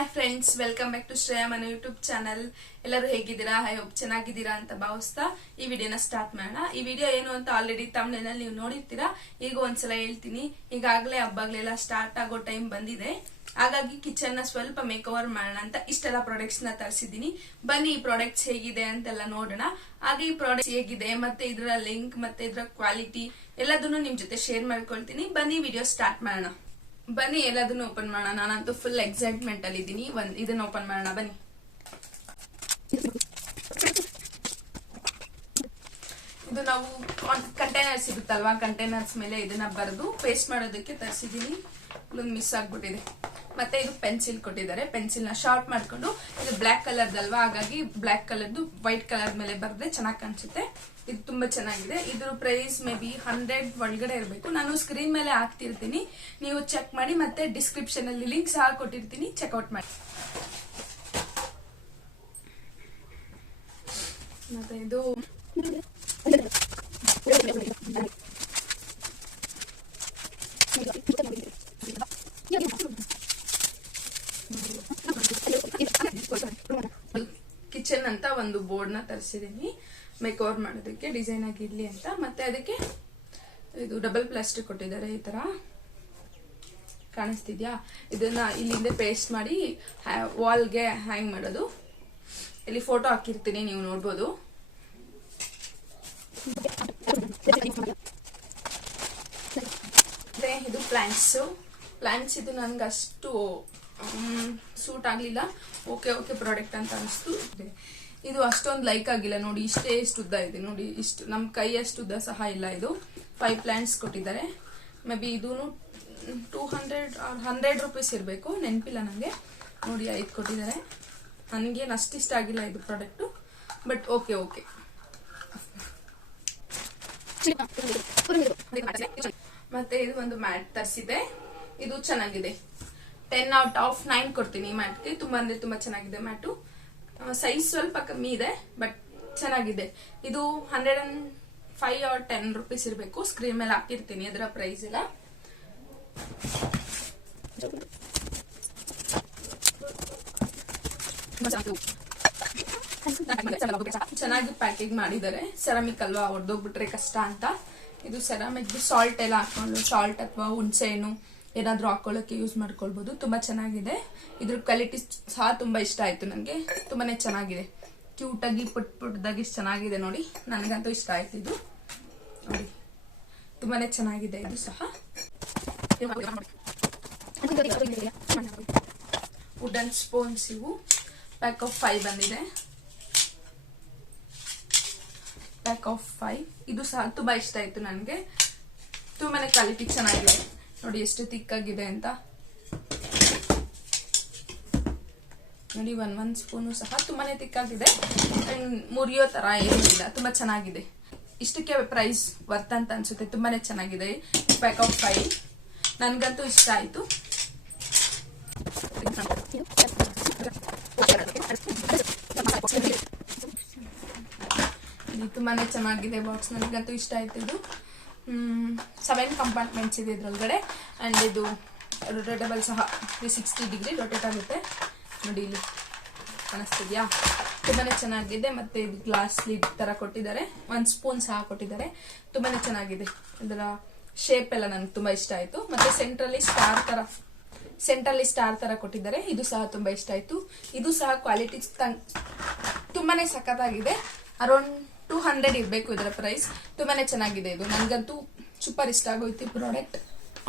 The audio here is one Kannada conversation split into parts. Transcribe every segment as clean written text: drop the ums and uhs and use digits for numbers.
Hi friends, welcome back to Shreya ಮನೆ ಯೂಟ್ಯೂಬ್ ಚಾನಲ್. ಎಲ್ಲರೂ ಹೇಗಿದ್ದೀರಾ? ಐ ಹೋಪ್ ಚೆನ್ನಾಗಿದ್ದೀರಾ ಅಂತ ಭಾವಿಸ್ತಾ ಈ ವಿಡಿಯೋನ ಸ್ಟಾರ್ಟ್ ಮಾಡೋಣ. ಈ ವಿಡಿಯೋ ಏನು ಅಂತ ಆಲ್ರೆಡಿ ತಮ್ನೇನಲ್ಲಿ ನೀವು ನೋಡಿರ್ತೀರಾ. ಈಗ ಒಂದ್ಸಲ ಹೇಳ್ತೀನಿ. ಈಗಾಗಲೇ ಹಬ್ಬಗಳೆಲ್ಲ ಸ್ಟಾರ್ಟ್ ಆಗೋ ಟೈಮ್ ಬಂದಿದೆ. ಹಾಗಾಗಿ ಕಿಚನ್ ನ ಸ್ವಲ್ಪ ಮೇಕ್ ಓವರ್ ಮಾಡೋಣ ಅಂತ ಇಷ್ಟೆಲ್ಲ ಪ್ರಾಡಕ್ಟ್ಸ್ ನ ತರಿಸಿದೀನಿ. ಬನ್ನಿ ಈ ಪ್ರಾಡಕ್ಟ್ಸ್ ಹೇಗಿದೆ ಅಂತೆಲ್ಲ ನೋಡೋಣ. ಹಾಗೆ ಈ ಪ್ರಾಡಕ್ಟ್ಸ್ ಹೇಗಿದೆ ಮತ್ತೆ ಇದರ ಲಿಂಕ್ ಮತ್ತೆ ಇದರ ಕ್ವಾಲಿಟಿ ಎಲ್ಲದನ್ನು ನಿಮ್ ಜೊತೆ ಶೇರ್ ಮಾಡ್ಕೊಳ್ತೀನಿ. ಬನ್ನಿ ವಿಡಿಯೋ ಸ್ಟಾರ್ಟ್ ಮಾಡೋಣ. ಬನ್ನಿ ಎಲ್ಲದನ್ನು ಓಪನ್ ಮಾಡೋಣ. ನಾನಂತೂ ಫುಲ್ ಎಕ್ಸೈಟ್ಮೆಂಟ್ ಅಲ್ಲಿ ಇದ್ದೀನಿ. ಇದನ್ನ ಓಪನ್ ಮಾಡೋಣ ಬನ್ನಿ. ಇದು ನಾವು ಕಂಟೈನರ್ ಸಿಗುತ್ತಲ್ವಾ, ಕಂಟೈನರ್ಸ್ ಮೇಲೆ ಇದನ್ನ ಬರೆದು ಪೇಸ್ಟ್ ಮಾಡೋದಕ್ಕೆ ತರಿಸಿದೀನಿ. ಇಲ್ಲೊಂದು ಮಿಸ್ ಆಗ್ಬಿಟ್ಟಿದೆ. ಮತ್ತೆ ಇದು ಪೆನ್ಸಿಲ್ ಕೊಟ್ಟಿದ್ದಾರೆ. ಪೆನ್ಸಿಲ್ ನ ಶಾರ್ಪ್ ಮಾಡ್ಕೊಂಡು, ಇದು ಬ್ಲಾಕ್ ಕಲರ್ದಲ್ವಾ, ಹಾಗಾಗಿ ಬ್ಲಾಕ್ ಕಲರ್ದು ವೈಟ್ ಕಲರ್ ಮೇಲೆ ಬರೆದ್ರೆ ಚೆನ್ನಾಗಿ ಕಾಣಿಸುತ್ತೆ. ಇದು ತುಂಬಾ ಚೆನ್ನಾಗಿದೆ. ಇದ್ರ ಪ್ರೈಸ್ ಮೇ ಬಿ 100 ಒಳಗಡೆ ಇರಬೇಕು. ನಾನು ಸ್ಕ್ರೀನ್ ಮೇಲೆ ಹಾಕ್ತಿರ್ತೀನಿ, ನೀವು ಚೆಕ್ ಮಾಡಿ. ಮತ್ತೆ ಡಿಸ್ಕ್ರಿಪ್ಷನ್ ಅಲ್ಲಿ ಲಿಂಕ್ ಸಹ ಕೊಟ್ಟಿರ್ತೀನಿ, ಚೆಕ್ಔಟ್ ಮಾಡಿ. ಮತ್ತೆ ಇದು ಕಿಚನ್ ಅಂತ ಒಂದು ಬೋರ್ಡ್ ನ ತರಿಸಿದೀನಿ, ಮೇಕ್ ಓವರ್ ಮಾಡೋದಕ್ಕೆ ಡಿಸೈನ್ ಆಗಿರ್ಲಿ ಅಂತ. ಮತ್ತೆ ಅದಕ್ಕೆ ಇದು ಡಬಲ್ ಪ್ಲಾಸ್ಟಿಕ್ ಕೊಟ್ಟಿದ್ದಾರೆ. ಈ ತರ ಕಾಣಿಸ್ತಿದ್ಯಾ? ಇದನ್ನ ಇಲ್ಲಿಂದ ಪೇಸ್ಟ್ ಮಾಡಿ ವಾಲ್ಗೆ ಹ್ಯಾಂಗ್ ಮಾಡೋದು. ಇಲ್ಲಿ ಫೋಟೋ ಹಾಕಿರ್ತೀನಿ, ನೀವು ನೋಡ್ಬೋದು. ಇದು ಪ್ಲಾಂಟ್ಸ್ ಇದು ನನ್ಗೆ ಅಷ್ಟು ಸೂಟ್ ಆಗ್ಲಿಲ್ಲ. ಓಕೆ ಪ್ರಾಡಕ್ಟ್ ಅಂತ ಅನಿಸ್ತು. ಇದು ಅಷ್ಟೊಂದು ಲೈಕ್ ಆಗಿಲ್ಲ. ನೋಡಿ, ಇಷ್ಟೇ ಉದ್ದ ಇದೆ. ನೋಡಿ, ಇಷ್ಟು ನಮ್ ಕೈಯಷ್ಟು ಉದ್ದ ಸಹ ಇಲ್ಲ. ಇದು 5 ಪ್ಲಾಂಟ್ಸ್ ಕೊಟ್ಟಿದ್ದಾರೆ. ಮೇ ಬಿ ಇದು 200 or 100 ರೂಪೀಸ್ ಇರಬೇಕು, ನೆನಪಿಲ್ಲ ನಂಗೆ. ನೋಡಿ, 5 ಕೊಟ್ಟಿದ್ದಾರೆ. ನನಗೇನು ಅಷ್ಟು ಇಷ್ಟ ಆಗಿಲ್ಲ ಇದು ಪ್ರಾಡಕ್ಟ್, ಬಟ್ ಓಕೆ. ಮತ್ತೆ ಇದು ಒಂದು ಮ್ಯಾಟ್ ತರಿಸಿದೆ. ಇದು ಚೆನ್ನಾಗಿದೆ. 10 out of 9 ಕೊಡ್ತೀನಿ ಈ ಮ್ಯಾಟ್ಗೆ. ತುಂಬಾ ಅಂದ್ರೆ ತುಂಬಾ ಚೆನ್ನಾಗಿದೆ ಮ್ಯಾಟು. ಸೈಜ್ ಸ್ವಲ್ಪ ಕಮ್ಮಿ ಇದೆ, ಬಟ್ ಚೆನ್ನಾಗಿದೆ. ಇದು 105 or 10 ರೂಪೀಸ್ ಇರಬೇಕು. ಸ್ಕ್ರೀನ್ ಮೇಲೆ ಹಾಕಿರ್ತೀನಿ ಅದರ ಪ್ರೈಸ್ ಎಲ್ಲ. ಚೆನ್ನಾಗಿ ಪ್ಯಾಕಿಂಗ್ ಮಾಡಿದ್ದಾರೆ. ಸೆರಾಮಿಕ್ ಅಲ್ವಾ, ಹೊಡೆದೋಗ್ಬಿಟ್ರೆ ಕಷ್ಟ ಅಂತ. ಇದು ಸೆರಾಮಿಕ್ ಸಾಲ್ಟ್ ಎಲ್ಲ ಹಾಕೊಂಡು, ಸಾಲ್ಟ್ ಅಥವಾ ಹುಣಸೆಹಣ್ಣು ಏನಾದ್ರೂ ಹಾಕೊಳ್ಳೋಕೆ ಯೂಸ್ ಮಾಡ್ಕೊಳ್ಬಹುದು. ತುಂಬಾ ಚೆನ್ನಾಗಿದೆ. ಇದ್ರ ಕ್ವಾಲಿಟಿ ಸಹ ತುಂಬಾ ಇಷ್ಟ ಆಯ್ತು ನನಗೆ. ತುಂಬಾನೇ ಚೆನ್ನಾಗಿದೆ. ಕ್ಯೂಟ್ ಆಗಿ ಪುಟ್ಟದಾಗಿ ಚೆನ್ನಾಗಿದೆ. ನೋಡಿ, ನನಗಂತೂ ಇಷ್ಟ ಆಯ್ತು ಇದು. ನೋಡಿ, ತುಂಬಾನೇ ಚೆನ್ನಾಗಿದೆ ಇದು ಸಹ. ವುಡನ್ ಸ್ಪೂನ್ಸ್ ಇವು ಪ್ಯಾಕ್ ಆಫ್ 5 ಬಂದಿದೆ. ಪ್ಯಾಕ್ ಆಫ್ 5 ಇದು ಸಹ ತುಂಬಾ ಇಷ್ಟ ಆಯ್ತು ನನಗೆ. ತುಂಬಾನೇ ಕ್ವಾಲಿಟಿ ಚೆನ್ನಾಗಿದೆ. ನೋಡಿ ಎಷ್ಟು ತಿಕ್ಕಾಗಿದೆ ಅಂತ. ನೋಡಿ, ಒಂದ್ ಸ್ಪೂನು ಸಹ ತುಂಬಾನೇ ತಿಕ್ಕಾಗಿದೆ. ಮುರಿಯೋ ತರ ಏನಿಲ್ಲ, ತುಂಬಾ ಚೆನ್ನಾಗಿದೆ. ಇಷ್ಟಕ್ಕೆ ಪ್ರೈಸ್ ವರ್ತ್ ಅಂತ ಅನ್ಸುತ್ತೆ. ತುಂಬಾನೇ ಚೆನ್ನಾಗಿದೆ. ಪ್ಯಾಕ್ ಆಫ್ 5 ನನ್ಗಂತೂ ಇಷ್ಟ ಆಯ್ತು. ತುಂಬಾನೇ ಚೆನ್ನಾಗಿದೆ ಬಾಕ್ಸ್. ನನಗಂತೂ ಇಷ್ಟ ಆಯ್ತು ಇದು. 7 ಕಂಪಾರ್ಟ್ಮೆಂಟ್ಸ್ ಇದೆ ಇದ್ರೊಳಗಡೆ. ಅಂಡ್ ಇದು ರೊಟೇಟಬಲ್ ಸಹ 360 ಡಿಗ್ರಿ ರೊಟೇಟ್ ಆಗುತ್ತೆ. ನೋಡಿ, ಇಲ್ಲಿ ಕಾಣಿಸ್ತಿದ್ಯಾ? ತುಂಬಾನೇ ಚೆನ್ನಾಗಿದೆ. ಮತ್ತೆ ಇದು ಗ್ಲಾಸ್ ಲಿಡ್ ತರ ಕೊಟ್ಟಿದ್ದಾರೆ. 1 ಸ್ಪೂನ್ ಸಹ ಕೊಟ್ಟಿದ್ದಾರೆ. ತುಂಬಾನೇ ಚೆನ್ನಾಗಿದೆ. ಇದರ ಶೇಪ್ ಎಲ್ಲ ನನಗೆ ತುಂಬಾ ಇಷ್ಟ ಆಯ್ತು. ಮತ್ತೆ ಸೆಂಟ್ರಲ್ಲಿ ಸ್ಟಾರ್ ತರ ಕೊಟ್ಟಿದ್ದಾರೆ. ಇದು ಸಹ ತುಂಬಾ ಇಷ್ಟ ಆಯ್ತು. ಇದು ಸಹ ಕ್ವಾಲಿಟಿ ತುಂಬಾನೇ ಸಖತ್ತಾಗಿದೆ. ಅರೌಂಡ್ 200 ಇರಬೇಕು ಇದರ ಪ್ರೈಸ್. ತುಂಬಾನೇ ಚೆನ್ನಾಗಿದೆ ಇದು. ನನಗಂತೂ ಸೂಪರ್ ಇಷ್ಟ ಆಗೋಯ್ತು ಈ ಪ್ರಾಡಕ್ಟ್.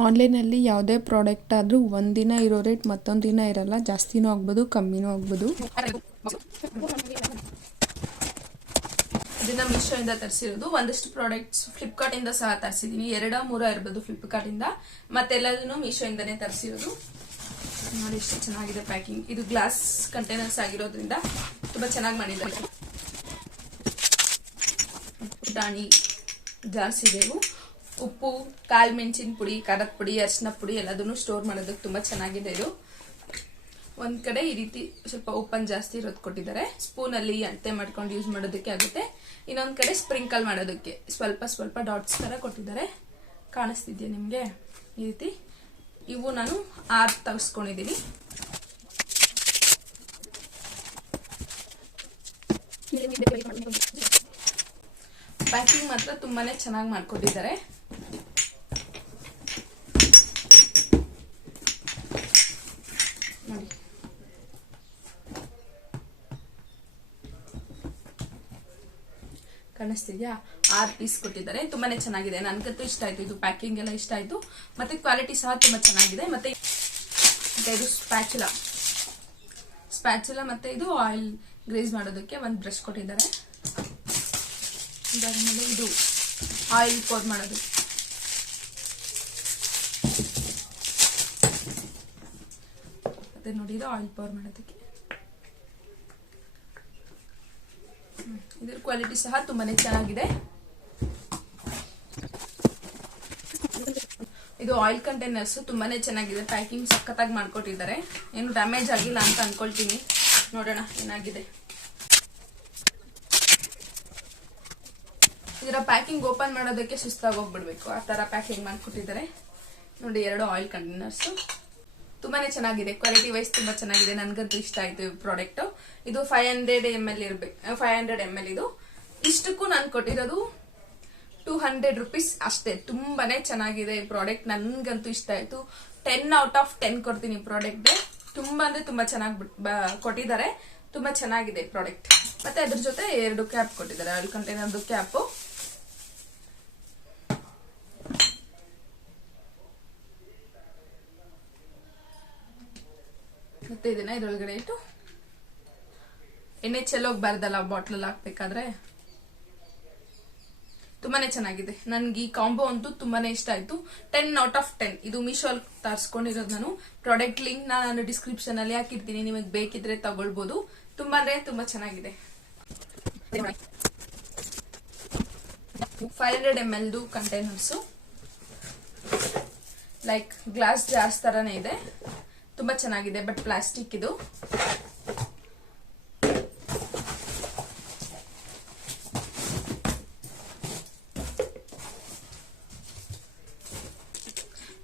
ಆನ್ಲೈನಲ್ಲಿ ಯಾವುದೇ ಪ್ರಾಡಕ್ಟ್ ಆದರೂ ಒಂದಿನ ಇರೋ ರೇಟ್ ಮತ್ತೊಂದು ದಿನ ಇರಲ್ಲ. ಜಾಸ್ತಿನೂ ಆಗ್ಬೋದು, ಕಮ್ಮಿನೂ ಆಗ್ಬೋದು. ಇದನ್ನ ಮೀಶೋ ಇಂದ ತರಿಸಿರೋದು. ಒಂದಷ್ಟು ಪ್ರಾಡಕ್ಟ್ಸ್ ಫ್ಲಿಪ್ಕಾರ್ಟ್ ಇಂದ ಸಹ ತರಿಸಿದೀನಿ. 2-3 ಇರ್ಬೋದು ಫ್ಲಿಪ್ಕಾರ್ಟ್ ಇಂದ. ಮತ್ತೆಲ್ಲದನ್ನು ಮೀಶೋ ಇಂದಾನೇ ತರಿಸಿರೋದು. ನೋಡಿ, ಎಷ್ಟು ಚೆನ್ನಾಗಿದೆ ಪ್ಯಾಕಿಂಗ್. ಇದು ಗ್ಲಾಸ್ ಕಂಟೈನರ್ಸ್ ಆಗಿರೋದ್ರಿಂದ ತುಂಬಾ ಚೆನ್ನಾಗಿ ಮಾಡಿದ್ದಾರೆ. ಪುಟಾಣಿ ಜಾರ್ಸ್ ಇದೆವು. ಉಪ್ಪು, ಕಾಳು ಮೆಣಸಿನ ಪುಡಿ, ಖಾರದ ಪುಡಿ, ಅರಿಶಿನ ಪುಡಿ ಎಲ್ಲದನ್ನು ಸ್ಟೋರ್ ಮಾಡೋದಕ್ಕೆ ತುಂಬಾ ಚೆನ್ನಾಗಿದೆ ಇದು. ಒಂದ್ ಕಡೆ ಈ ರೀತಿ ಸ್ವಲ್ಪ ಓಪನ್ ಜಾಸ್ತಿ ಇರೋದು ಕೊಟ್ಟಿದ್ದಾರೆ. ಸ್ಪೂನ್ ಅಲ್ಲಿ ಅಳತೆ ಮಾಡ್ಕೊಂಡು ಯೂಸ್ ಮಾಡೋದಕ್ಕೆ ಆಗುತ್ತೆ. ಇನ್ನೊಂದ್ ಕಡೆ ಸ್ಪ್ರಿಂಕಲ್ ಮಾಡೋದಕ್ಕೆ ಸ್ವಲ್ಪ ಡಾಟ್ಸ್ ತರ ಕೊಟ್ಟಿದ್ದಾರೆ. ಕಾಣಿಸ್ತಿದ್ಯಾ ನಿಮ್ಗೆ? ಈ ರೀತಿ ಇವು ನಾನು 6 ತೆಗೆಸ್ಕೊಂಡಿದ್ದೀನಿ. ಪ್ಯಾಕಿಂಗ್ ಮಾತ್ರ ತುಂಬಾನೇ ಚೆನ್ನಾಗಿ ಮಾಡ್ಕೊಟ್ಟಿದ್ದಾರೆ. ನೋಡಿ, ಕಾಣಿಸ್ತಿದ್ಯಾ? 6 ಪೀಸ್ ಕೊಟ್ಟಿದ್ದಾರೆ. ತುಂಬಾನೇ ಚೆನ್ನಾಗಿದೆ, ನನ್ಗಂತೂ ಇಷ್ಟ ಆಯ್ತು. ಇದು ಪ್ಯಾಕಿಂಗ್ ಎಲ್ಲ ಇಷ್ಟ ಆಯ್ತು, ಮತ್ತೆ ಕ್ವಾಲಿಟಿ ಸಹ ತುಂಬಾ ಚೆನ್ನಾಗಿದೆ. ಮತ್ತೆ ಇದು ಸ್ಪ್ಯಾಚುಲಾ ಮತ್ತೆ ಇದು ಆಯಿಲ್ ಗ್ರೀಸ್ ಮಾಡೋದಕ್ಕೆ ಒಂದು ಬ್ರಷ್ ಕೊಟ್ಟಿದ್ದಾರೆ. ಇದಾದ್ಮೇಲೆ ಇದು ಆಯಿಲ್ ಪೋರ್ ಮಾಡೋದು. ಮತ್ತೆ ನೋಡಿ, ಇದು ಆಯಿಲ್ ಪೋರ್ ಮಾಡೋದಕ್ಕೆ. ಇದ್ರ ಕ್ವಾಲಿಟಿ ಸಹ ತುಂಬಾನೇ ಚೆನ್ನಾಗಿದೆ. ಇದು ಆಯಿಲ್ ಕಂಟೈನರ್ಸ್ ತುಂಬಾನೇ ಚೆನ್ನಾಗಿದೆ. ಪ್ಯಾಕಿಂಗ್ ಸಖತ್ತಾಗಿ ಮಾಡ್ಕೊಟ್ಟಿದ್ದಾರೆ. ಏನು ಡ್ಯಾಮೇಜ್ ಆಗಿಲ್ಲ ಅಂತ ಅನ್ಕೊಳ್ತೀನಿ. ನೋಡೋಣ ಏನಾಗಿದೆ. ಇದರ ಪ್ಯಾಕಿಂಗ್ ಓಪನ್ ಮಾಡೋದಕ್ಕೆ ಸುಸ್ತಾಗಿ ಹೋಗ್ಬಿಡ್ಬೇಕು, ಆ ತರ ಪ್ಯಾಕಿಂಗ್ ಮಾಡ್ಕೊಟ್ಟಿದ್ದಾರೆ. ನೋಡಿ, 2 ಆಯಿಲ್ ಕಂಟೈನರ್ಸ್ ತುಂಬಾನೇ ಚೆನ್ನಾಗಿದೆ. ಕ್ವಾಲಿಟಿ ವೈಸ್ ತುಂಬಾ ಚೆನ್ನಾಗಿದೆ. ನನ್ಗಂತೂ ಇಷ್ಟ ಆಯ್ತು ಈ ಪ್ರಾಡಕ್ಟ್. ಇದು 500 ml ಇರ್ಬೇಕು, 500 ml. ಇದು ಇಷ್ಟಕ್ಕೂ ನಾನು ಕೊಟ್ಟಿರೋದು 200 rupees ಅಷ್ಟೇ. ತುಂಬಾನೇ ಚೆನ್ನಾಗಿದೆ ಈ ಪ್ರಾಡಕ್ಟ್. ನನ್ಗಂತೂ ಇಷ್ಟ ಆಯ್ತು. 10 out of 10 ಕೊಡ್ತೀನಿ ಈ ಪ್ರಾಡಕ್ಟ್. ತುಂಬಾ ಅಂದ್ರೆ ತುಂಬಾ ಚೆನ್ನಾಗಿ ಕೊಟ್ಟಿದ್ದಾರೆ. ತುಂಬಾ ಚೆನ್ನಾಗಿದೆ ಪ್ರಾಡಕ್ಟ್. ಮತ್ತೆ ಅದ್ರ ಜೊತೆ 2 ಕ್ಯಾಪ್ ಕೊಟ್ಟಿದ್ದಾರೆ, ಆಯಿಲ್ ಕಂಟೈನರ್ ಕ್ಯಾಪ್. ಮತ್ತೆ ಇದನ್ನ ಇದ್ರೊಳಗಡೆ ಇಟ್ಟು ಎಣ್ಣೆ ಚೆಲ್ಲೋಗ್ಬಾರ್ದಲ್ಲ ಬಾಟ್ಲಲ್ಲಿ ಹಾಕ್ಬೇಕಾದ್ರೆ. ತುಂಬಾನೇ ಚೆನ್ನಾಗಿದೆ. ನನ್ಗೆ ಈ ಕಾಂಬೋ ಅಂತೂ ತುಂಬಾನೇ ಇಷ್ಟ ಆಯ್ತು. 10 out of 10. ಇದು ಮೀಶೋ ಅಲ್ಲಿ ತರಿಸ್ಕೊಂಡಿರೋದು ನಾನು. ಪ್ರಾಡಕ್ಟ್ ಲಿಂಕ್ ನಾನು ಡಿಸ್ಕ್ರಿಪ್ಷನ್ ಅಲ್ಲಿ ಹಾಕಿರ್ತೀನಿ, ನಿಮಗೆ ಬೇಕಿದ್ರೆ ತಗೊಳ್ಬಹುದು. ತುಂಬಾ ಅಂದ್ರೆ ತುಂಬಾ ಚೆನ್ನಾಗಿದೆ. 500 ml containers, like glass jars ತರಾನೇ ಇದೆ. ತುಂಬಾ ಚೆನ್ನಾಗಿದೆ, ಬಟ್ ಪ್ಲಾಸ್ಟಿಕ್ ಇದು.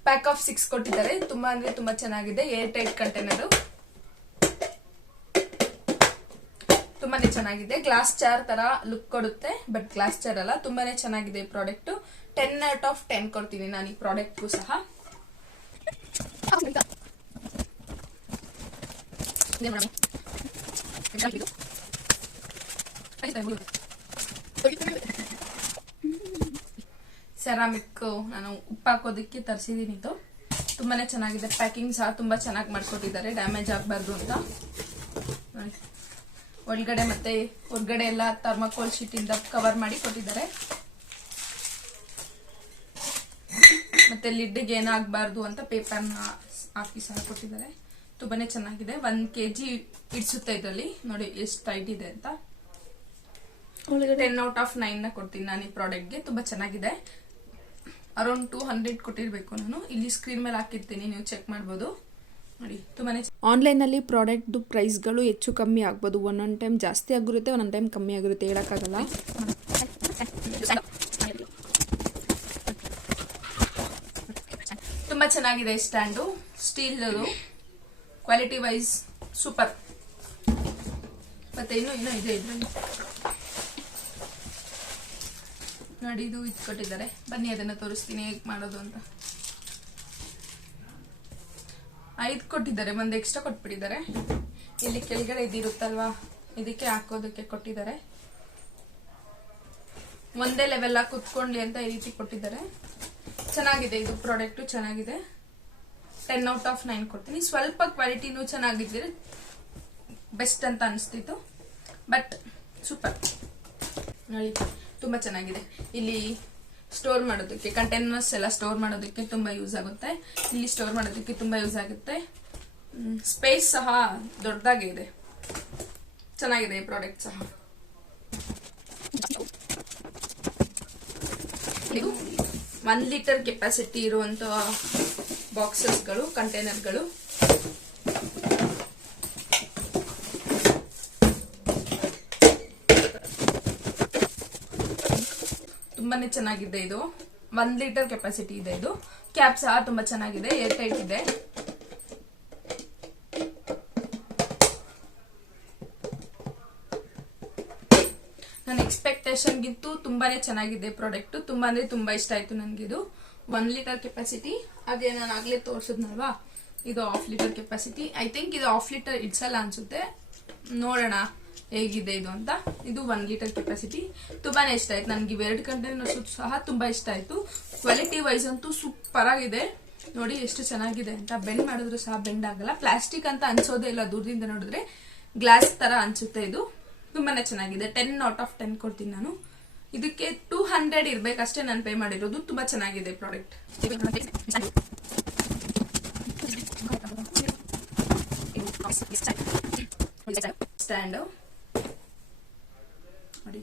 ಪ್ಯಾಕ್ ಆಫ್ 6 ಕೊಟ್ಟಿದ್ದಾರೆ. ತುಂಬಾ ಅಂದ್ರೆ ತುಂಬಾ ಚೆನ್ನಾಗಿದೆ. ಏರ್ ಟೈಟ್ ಕಂಟೈನರ್, ತುಂಬಾನೇ ಚೆನ್ನಾಗಿದೆ. ಗ್ಲಾಸ್ ಜಾರ್ ತರ ಲುಕ್ ಕೊಡುತ್ತೆ, ಬಟ್ ಗ್ಲಾಸ್ ಜಾರ್ ಅಲ್ಲ. ತುಂಬಾನೇ ಚೆನ್ನಾಗಿದೆ ಈ ಪ್ರಾಡಕ್ಟ್. 10 out of 10 ಕೊಡ್ತೀನಿ ನಾನು ಈ ಪ್ರಾಡಕ್ಟ್ಗೂ ಸಹ. ಸೆರಾಮಿಕ್ ನಾನು ಉಪ್ಪು ಹಾಕೋದಕ್ಕೆ ತರಿಸಿದೀನಿ. ಇದು ತುಂಬಾನೇ ಚೆನ್ನಾಗಿದೆ. ಪ್ಯಾಕಿಂಗ್ ಸಹ ತುಂಬಾ ಚೆನ್ನಾಗಿ ಮಾಡ್ಕೊಟ್ಟಿದ್ದಾರೆ, ಡ್ಯಾಮೇಜ್ ಆಗಬಾರ್ದು ಅಂತ. ಒಳಗಡೆ ಮತ್ತೆ ಹೊರಗಡೆ ಎಲ್ಲ ಥರ್ಮಾಕೋಲ್ ಶೀಟ್ ಇಂದ ಕವರ್ ಮಾಡಿ ಕೊಟ್ಟಿದ್ದಾರೆ. ಮತ್ತೆ ಲಿಡ್ಗೆ ಏನಾಗಬಾರ್ದು ಅಂತ ಪೇಪರ್ನ ಹಾಕಿ ಸಹ ಕೊಟ್ಟಿದ್ದಾರೆ. ತುಂಬಾನೇ ಚೆನ್ನಾಗಿದೆ. 1 kg ಇಡ್ಸುತ್ತೆ ಇದರಲ್ಲಿ. ನೋಡಿ ಎಷ್ಟು ಟೈಟ್ ಇದೆ ಅಂತ. 10 out of 9 ನ ಕೊಡ್ತೀನಿ ನಾನು ಈ ಪ್ರಾಡಕ್ಟ್ಗೆ. ತುಂಬಾ ಚೆನ್ನಾಗಿದೆ. ಅರೌಂಡ್ 200 ಕೊಟ್ಟಿರ್ಬೇಕು ನಾನು. ಇಲ್ಲಿ ಸ್ಕ್ರೀನ್ ಮೇಲೆ ಹಾಕಿರ್ತೀನಿ, ನೀವು ಚೆಕ್ ಮಾಡ್ಬೋದು. ನೋಡಿ, ತುಂಬಾನೇ ಆನ್ಲೈನಲ್ಲಿ ಪ್ರಾಡಕ್ಟ್ದು ಪ್ರೈಸ್ಗಳು ಹೆಚ್ಚು ಕಮ್ಮಿ ಆಗ್ಬೋದು. ಒಂದೊಂದು ಟೈಮ್ ಜಾಸ್ತಿ ಆಗಿರುತ್ತೆ, ಒಂದೊಂದು ಟೈಮ್ ಕಮ್ಮಿ ಆಗಿರುತ್ತೆ, ಹೇಳೋಕ್ಕಾಗಲ್ಲ. ತುಂಬಾ ಚೆನ್ನಾಗಿದೆ stand. Steel quality wise super. ಮತ್ತೆ ಇನ್ನೂ ಇದೆ ಇದ್ರಲ್ಲಿ. ನೋಡಿ, ಇದು ಕೊಟ್ಟಿದ್ದಾರೆ. ಬನ್ನಿ ಅದನ್ನ ತೋರಿಸ್ತೀನಿ ಹೇಗೆ ಮಾಡೋದು ಅಂತ. 5 ಕೊಟ್ಟಿದ್ದಾರೆ, ಒಂದು ಎಕ್ಸ್ಟ್ರಾ ಕೊಟ್ಬಿಟ್ಟಿದ್ದಾರೆ. ಇಲ್ಲಿ ಕೆಳಗಡೆ ಇದಿರುತ್ತಲ್ವಾ, ಇದಕ್ಕೆ ಹಾಕೋದಕ್ಕೆ ಕೊಟ್ಟಿದ್ದಾರೆ. ಒಂದೇ ಲೆವೆಲ್ ಆಗಿ ಕುತ್ಕೊಂಡ್ಲಿ ಅಂತ ಈ ರೀತಿ ಕೊಟ್ಟಿದ್ದಾರೆ. ಚೆನ್ನಾಗಿದೆ ಇದು ಪ್ರಾಡಕ್ಟ್, ಚೆನ್ನಾಗಿದೆ. 10 out of 9 ಕೊಡ್ತೀನಿ. ಸ್ವಲ್ಪ ಕ್ವಾಲಿಟಿನೂ ಚೆನ್ನಾಗಿದ್ರೆ ಬೆಸ್ಟ್ ಅಂತ ಅನಿಸ್ತಿತ್ತು, ಬಟ್ ಸೂಪರ್. ನೋಡಿ, ತುಂಬಾ ಚೆನ್ನಾಗಿದೆ. ಇಲ್ಲಿ ಸ್ಟೋರ್ ಮಾಡೋದಕ್ಕೆ, ಕಂಟೈನರ್ಸ್ ಎಲ್ಲ ಸ್ಟೋರ್ ಮಾಡೋದಕ್ಕೆ ತುಂಬಾ ಯೂಸ್ ಆಗುತ್ತೆ. ಇಲ್ಲಿ ಸ್ಟೋರ್ ಮಾಡೋದಕ್ಕೆ ತುಂಬಾ ಯೂಸ್ ಆಗುತ್ತೆ. ಸ್ಪೇಸ್ ಸಹ ದೊಡ್ಡದಾಗೆ ಇದೆ. ಚೆನ್ನಾಗಿದೆ ಈ ಪ್ರಾಡಕ್ಟ್ ಸಹ. ಇದು 1 ಲೀಟರ್ ಕೆಪಾಸಿಟಿ ಇರುವಂತ ಬಾಕ್ಸಸ್ಗಳು, ಕಂಟೈನರ್ಗಳು. ತುಂಬಾನೇ ಚೆನ್ನಾಗಿದೆ. ಇದು 1 ಲೀಟರ್ ಕೆಪಾಸಿಟಿ ಇದೆ. ಇದು ಕ್ಯಾಪ್ ಸಹ ತುಂಬಾ ಚೆನ್ನಾಗಿದೆ, ಏರ್ ಟೈಟ್ ಇದೆ. ನನ್ನ ಎಕ್ಸ್ಪೆಕ್ಟೇಷನ್ಗಿಂತೂ ತುಂಬಾನೇ ಚೆನ್ನಾಗಿದೆ ಪ್ರಾಡಕ್ಟ್. ತುಂಬಾ ಅಂದ್ರೆ ತುಂಬಾ ಇಷ್ಟ ಆಯ್ತು ನನಗಿದು. 1 ಲೀಟರ್ ಕೆಪಾಸಿಟಿ. ಅದೇ ನಾನು ಆಗ್ಲೇ ತೋರ್ಸದ್ನಲ್ವಾ, ಇದು 1/2 ಲೀಟರ್ ಕೆಪಾಸಿಟಿ. ಐ ಥಿಂಕ್ ಇದು 1/2 ಲೀಟರ್ ಇಡ್ಸಲ್ಲ ಅನ್ಸುತ್ತೆ, ನೋಡೋಣ ಹೇಗಿದೆ ಇದು ಅಂತ. ಇದು 1 ಲೀಟರ್ ಕೆಪಾಸಿಟಿ. ತುಂಬಾನೇ ಇಷ್ಟ ಆಯ್ತು ನನಗೆ. 2 ಕಂಟೈನರ್ಸ್ ಸಹ ತುಂಬಾ ಇಷ್ಟ ಆಯ್ತು. ಕ್ವಾಲಿಟಿ ವೈಸ್ ಅಂತೂ ಸೂಪರ್ ಆಗಿದೆ. ನೋಡಿ ಎಷ್ಟು ಚೆನ್ನಾಗಿದೆ ಅಂತ. ಬೆಂಡ್ ಮಾಡಿದ್ರು ಸಹ ಬೆಂಡ್ ಆಗಲ್ಲ. ಪ್ಲಾಸ್ಟಿಕ್ ಅಂತ ಅನ್ಸೋದೇ ಇಲ್ಲ, ದೂರದಿಂದ ನೋಡಿದ್ರೆ ಗ್ಲಾಸ್ ತರ ಅನ್ಸುತ್ತೆ. ಇದು ತುಂಬಾನೇ ಚೆನ್ನಾಗಿದೆ. 10/10 ಕೊಡ್ತೀನಿ ನಾನು. ಇದಕ್ಕೆ 200 ಇರ್ಬೇಕಷ್ಟೇ ನಾನು ಪೇ ಮಾಡಿರೋದು. ತುಂಬಾ ಚೆನ್ನಾಗಿದೆ ಪ್ರಾಡಕ್ಟ್. ಸ್ಟ್ಯಾಂಡ್ ನೋಡಿ,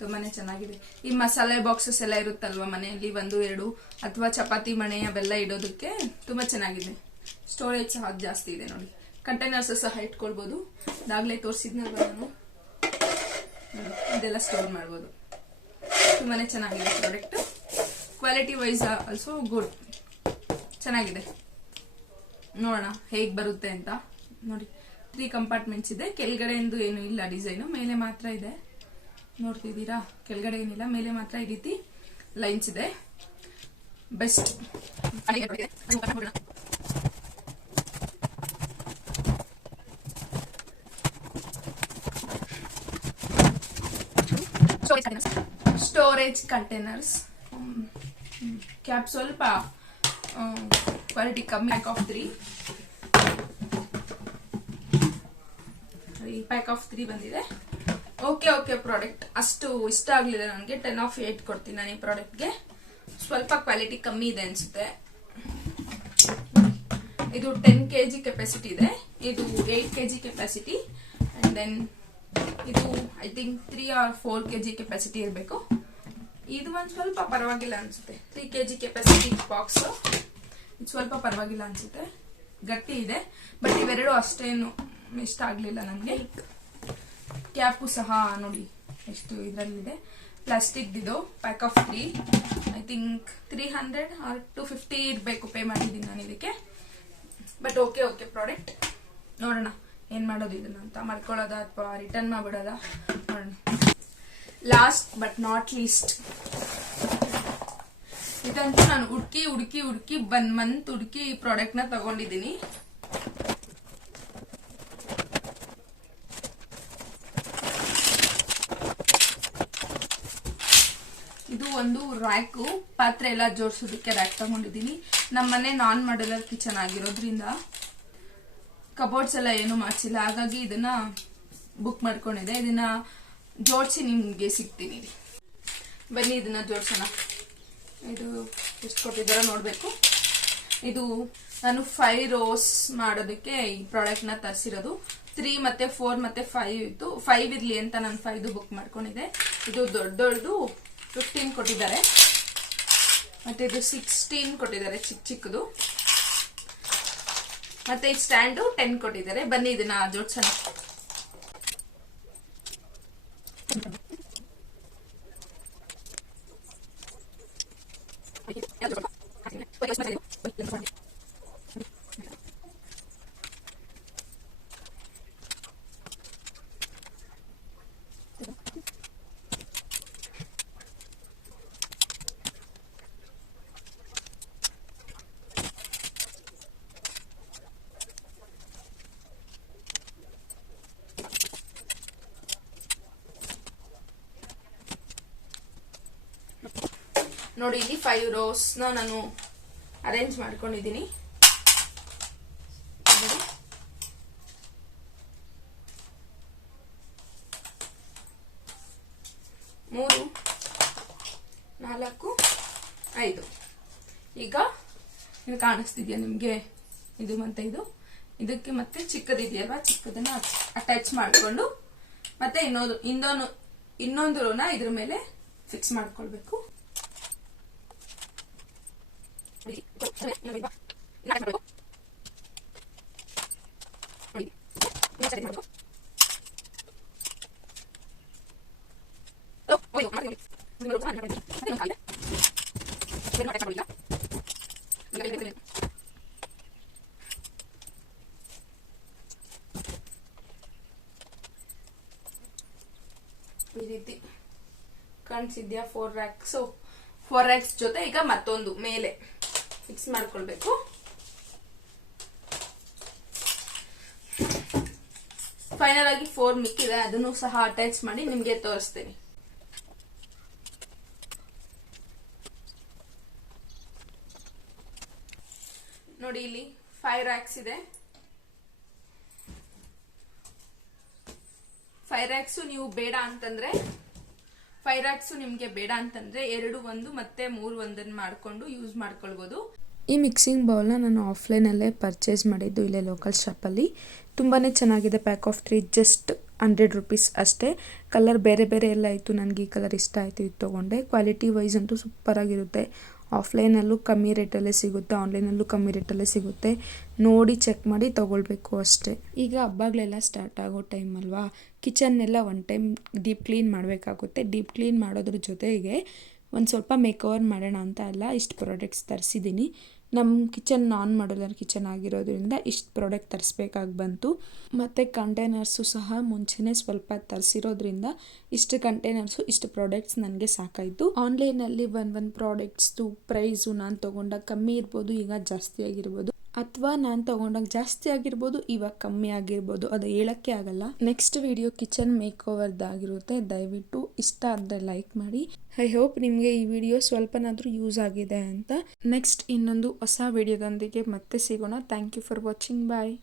ತುಂಬಾನೇ ಚೆನ್ನಾಗಿದೆ. ಈ ಮಸಾಲೆ ಬಾಕ್ಸಸ್ ಎಲ್ಲ ಇರುತ್ತಲ್ವಾ ಮನೆಯಲ್ಲಿ, 1, 2 ಅಥವಾ ಚಪಾತಿ ಮಣೆ ಅವೆಲ್ಲ ಇಡೋದಕ್ಕೆ ತುಂಬಾ ಚೆನ್ನಾಗಿದೆ. ಸ್ಟೋರೇಜ್ ಸಹ ಜಾಸ್ತಿ ಇದೆ ನೋಡಿ. ಕಂಟೈನರ್ಸ್ ಸಹ ಇಟ್ಕೊಳ್ಬಹುದು. ಇದಾಗ್ಲೇ ತೋರಿಸಿದ್ನಲ್ವ ನಾನು, ಇದೆಲ್ಲ ಸ್ಟೋರ್ ಮಾಡ್ಬೋದು. ತುಂಬಾನೇ ಚೆನ್ನಾಗಿದೆ product. Quality wise also good, ಚೆನ್ನಾಗಿದೆ. ನೋಡೋಣ ಹೇಗ್ ಬರುತ್ತೆ ಅಂತ. ನೋಡಿ 3 ಕಂಪಾರ್ಟ್ಮೆಂಟ್ಸ್ ಇದೆ. ಕೆಳಗಡೆಯಿಂದ ಏನು ಇಲ್ಲ ಡಿಸೈನು, ಮೇಲೆ ಮಾತ್ರ ಇದೆ. ನೋಡ್ತಿದ್ದೀರಾ, ಕೆಳಗಡೆ ಏನಿಲ್ಲ, ಮೇಲೆ ಮಾತ್ರ ಈ ರೀತಿ ಲೈನ್ಸ್ ಇದೆ. ಬೆಸ್ಟ್. Storage containers. ಕ್ಯಾಪ್ ಸ್ವಲ್ಪ ಕ್ವಾಲಿಟಿ ಕಮ್ಮಿ. ಪ್ಯಾಕ್ ಆಫ್ 3 ಪ್ಯಾಕ್ ಆಫ್ 3 ಬಂದಿದೆ. ಓಕೆ ಪ್ರಾಡಕ್ಟ್ ಅಷ್ಟು ಇಷ್ಟ ಆಗ್ಲಿಲ್ಲ ನನಗೆ. 10/8 ಕೊಡ್ತೀನಿ ನಾನು ಈ ಪ್ರಾಡಕ್ಟ್ಗೆ. ಸ್ವಲ್ಪ ಕ್ವಾಲಿಟಿ ಕಮ್ಮಿ ಇದೆ ಅನ್ಸುತ್ತೆ. ಇದು 10 kg ಕೆಪಾಸಿಟಿ ಇದೆ. ಇದು 8 kg ಕೆಪಾಸಿಟಿ. ಅಂಡ್ ದೆನ್ ಇದು I think 3 or 4 kg capacity ಇರಬೇಕು. ಇದು ಒಂದು ಸ್ವಲ್ಪ ಪರವಾಗಿಲ್ಲ ಅನ್ಸುತ್ತೆ. 3 kg ಕೆಪಾಸಿಟಿ ಬಾಕ್ಸ್. ಇದು ಸ್ವಲ್ಪ ಪರವಾಗಿಲ್ಲ ಅನ್ಸುತ್ತೆ, ಗಟ್ಟಿ ಇದೆ. ಬಟ್ ಇವೆರಡು ಅಷ್ಟೇನು ಇಷ್ಟ ಆಗ್ಲಿಲ್ಲ ನನಗೆ. ಕ್ಯಾಪು ಸಹ ನೋಡಿ ಎಷ್ಟು ಇದರಲ್ಲಿದೆ. ಪ್ಲಾಸ್ಟಿಕ್ ಇದು. Pack of 3. I think 300 or 250 ಇರಬೇಕು ಪೇ ಮಾಡಿದ್ದೀನಿ ನಾನು ಇದಕ್ಕೆ. But okay product. ನೋಡೋಣ ಏನ್ ಮಾಡೋದು ಇದನ್ನ ಅಂತ. ಮಾಡ್ಕೊಳ್ಳೋದ ಅಥವಾ ರಿಟರ್ನ್ ಮಾಡ್ಬಿಡೋದ ನೋಡೋಣ. ಲಾಸ್ಟ್ ಬಟ್ ನಾಟ್ ಲೀಸ್ಟ್, ಇದಂತೂ ನಾನು ಹುಡುಕಿ 1 ಮಂತ್ ಹುಡುಕಿ ಈ ಪ್ರಾಡಕ್ಟ್ ನ ತಗೊಂಡಿದ್ದೀನಿ. ಇದು ಒಂದು ರ್ಯಾಕು. ಪಾತ್ರೆ ಎಲ್ಲ ಜೋಡಿಸೋದಕ್ಕೆ ರ್ಯಾಕ್ ತಗೊಂಡಿದ್ದೀನಿ. ನಮ್ಮನೆ ನಾನ್ ಮಾಡ್ಯುಲರ್ ಕಿಚನ್ ಆಗಿರೋದ್ರಿಂದ ಕಬೋರ್ಡ್ಸ್ ಎಲ್ಲ ಏನು ಮಾಡ್ಸಿಲ್ಲ, ಹಾಗಾಗಿ ಇದನ್ನ ಬುಕ್ ಮಾಡ್ಕೊಂಡಿದೆ. ಇದನ್ನ ಜೋಡಿಸಿ ನಿಮ್ಗೆ ಸಿಗ್ತೀನಿ. ಬನ್ನಿ ಇದನ್ನ ಜೋಡಿಸೋಣ. ಇದು ಎಷ್ಟು ಕೊಟ್ಟಿದ್ದಾರ ನೋಡ್ಬೇಕು. ಇದು ನಾನು 5 rows ಮಾಡೋದಕ್ಕೆ ಈ ಪ್ರಾಡಕ್ಟ್ ನ ತರಿಸಿರೋದು. 3 ಮತ್ತೆ 4 ಮತ್ತೆ 5 ಇತ್ತು. 5 ಇರ್ಲಿ ಅಂತ ನಾನು 5 ಬುಕ್ ಮಾಡ್ಕೊಂಡಿದ್ದೆ. ಇದು ದೊಡ್ಡದು 15 ಕೊಟ್ಟಿದ್ದಾರೆ. ಮತ್ತೆ ಇದು 16 ಕೊಟ್ಟಿದ್ದಾರೆ ಚಿಕ್ಕದು. ಮತ್ತೆ ಈ ಸ್ಟ್ಯಾಂಡು 10 ಕೊಟ್ಟಿದ್ದಾರೆ. ಬನ್ನಿ ಇದನ್ನ ಜೋಡಿಸೋಣ. ನೋಡಿ ಇಲ್ಲಿ 5 rows ನಾನು ಅರೇಂಜ್ ಮಾಡ್ಕೊಂಡಿದ್ದೀನಿ. 3, 4, 5. ಈಗ ಇದು ಕಾಣಿಸ್ತಿದ್ಯಾ ನಿಮ್ಗೆ? ಇದು ಮತ್ತೆ ಇದಕ್ಕೆ ಮತ್ತೆ ಚಿಕ್ಕದಿದೆಯಲ್ವಾ, ಚಿಕ್ಕದನ್ನ ಅಟ್ಯಾಚ್ ಮಾಡ್ಕೊಂಡು ಮತ್ತೆ ಇನ್ನೊಂದು ರೋನ ಇದ್ರ ಮೇಲೆ ಫಿಕ್ಸ್ ಮಾಡ್ಕೊಳ್ಬೇಕು. ಈ ರೀತಿ ಕಾಣಿಸಿದ್ಯಾ 4 ರ್ಯಾಕ್ಸ್. 4 ರ್ಯಾಕ್ಸ್ ಜೊತೆ ಈಗ ಮತ್ತೊಂದು ಮೇಲೆ ಫಿಕ್ಸ್ ಮಾಡ್ಕೊಳ್ಬೇಕು. ಫೈನಲ್ ಆಗಿ 4 ಮಿಕ್ಕಿದೆ, ಅದನ್ನು ಸಹ ಅಟ್ಯಾಚ್ ಮಾಡಿ ನಿಮ್ಗೆ ತೋರಿಸ್ತೇನೆ. ನೋಡಿ ಇಲ್ಲಿ 5 ರ್ಯಾಕ್ಸ್ ಇದೆ. 5 ರ್ಯಾಕ್ಸ್ ನೀವು ಬೇಡ ಅಂತಂದ್ರೆ 5 ರ್ಯಾಕ್ಸ್ ನಿಮ್ಗೆ ಬೇಡ ಅಂತಂದ್ರೆ 2 1 ಮತ್ತೆ 3 1 ಮಾಡ್ಕೊಂಡು ಯೂಸ್ ಮಾಡ್ಕೊಳ್ಬಹುದು. ಈ ಮಿಕ್ಸಿಂಗ್ ಬೌಲ್ನ ನಾನು ಆಫ್ಲೈನಲ್ಲೇ ಪರ್ಚೇಸ್ ಮಾಡಿದ್ದು, ಇಲ್ಲೇ ಲೋಕಲ್ ಶಾಪಲ್ಲಿ. ತುಂಬಾ ಚೆನ್ನಾಗಿದೆ. ಪ್ಯಾಕ್ ಆಫ್ 3 ಜಸ್ಟ್ 100 ರುಪೀಸ್ ಅಷ್ಟೇ. ಕಲರ್ ಬೇರೆ ಬೇರೆ ಎಲ್ಲ ಇತ್ತು, ನನಗೆ ಈ ಕಲರ್ ಇಷ್ಟ ಆಯಿತು, ಇದು ತೊಗೊಂಡೆ. ಕ್ವಾಲಿಟಿ ವೈಸ್ ಅಂತೂ ಸೂಪರಾಗಿರುತ್ತೆ. ಆಫ್ಲೈನಲ್ಲೂ ಕಮ್ಮಿ ರೇಟಲ್ಲೇ ಸಿಗುತ್ತೆ, ಆನ್ಲೈನಲ್ಲೂ ಕಮ್ಮಿ ರೇಟಲ್ಲೇ ಸಿಗುತ್ತೆ. ನೋಡಿ ಚೆಕ್ ಮಾಡಿ ತೊಗೊಳ್ಬೇಕು ಅಷ್ಟೇ. ಈಗ ಹಬ್ಬಗಳೆಲ್ಲ ಸ್ಟಾರ್ಟ್ ಆಗೋ ಟೈಮ್ ಅಲ್ವಾ, ಕಿಚನ್ನೆಲ್ಲ ಒನ್ ಟೈಮ್ ಡೀಪ್ ಕ್ಲೀನ್ ಮಾಡಬೇಕಾಗುತ್ತೆ. ಡೀಪ್ ಕ್ಲೀನ್ ಮಾಡೋದ್ರ ಜೊತೆಗೆ ಒಂದು ಸ್ವಲ್ಪ ಮೇಕ್ ಓವರ್ ಮಾಡೋಣ ಅಂತ ಎಲ್ಲ ಇಷ್ಟು ಪ್ರಾಡಕ್ಟ್ಸ್ ತರಿಸಿದ್ದೀನಿ. ನಮ್ಮ ಕಿಚನ್ ನಾನ್ ಮಾಡ್ಯುಲರ್ ಕಿಚನ್ ಆಗಿರೋದ್ರಿಂದ ಇಷ್ಟು ಪ್ರಾಡಕ್ಟ್ ತರಿಸ್ಬೇಕಾಗಿ ಬಂತು. ಮತ್ತು ಕಂಟೈನರ್ಸು ಸಹ ಮುಂಚೆನೇ ಸ್ವಲ್ಪ ತರಿಸಿರೋದ್ರಿಂದ ಇಷ್ಟು ಕಂಟೈನರ್ಸು ಇಷ್ಟು ಪ್ರಾಡಕ್ಟ್ಸ್ ನನಗೆ ಸಾಕಾಯಿತು. ಆನ್ಲೈನಲ್ಲಿ ಒಂದು ಪ್ರಾಡಕ್ಟ್ಸ್ದು ಪ್ರೈಸು ನಾನು ತೊಗೊಂಡಾಗ ಕಮ್ಮಿ ಇರ್ಬೋದು, ಈಗ ಜಾಸ್ತಿ ಆಗಿರ್ಬೋದು, ಅಥವಾ ನಾನು ತೊಗೊಂಡಾಗ ಜಾಸ್ತಿ ಆಗಿರ್ಬೋದು, ಇವಾಗ ಕಮ್ಮಿ ಆಗಿರ್ಬೋದು, ಅದು ಹೇಳೋಕ್ಕೆ ಆಗಲ್ಲ. ನೆಕ್ಸ್ಟ್ ವಿಡಿಯೋ ಕಿಚನ್ ಮೇಕ್ ಓವರ್ದಾಗಿರುತ್ತೆ. ದಯವಿಟ್ಟು ಇಷ್ಟ ಆದರೆ ಲೈಕ್ ಮಾಡಿ. ಐ ಹೋಪ್ ನಿಮಗೆ ಈ ವಿಡಿಯೋ ಸ್ವಲ್ಪನಾದರೂ ಯೂಸ್ ಆಗಿದೆ ಅಂತ. ನೆಕ್ಸ್ಟ್ ಇನ್ನೊಂದು ಹೊಸ ವಿಡಿಯೋದೊಂದಿಗೆ ಮತ್ತೆ ಸಿಗೋಣ. Thank you for watching. Bye.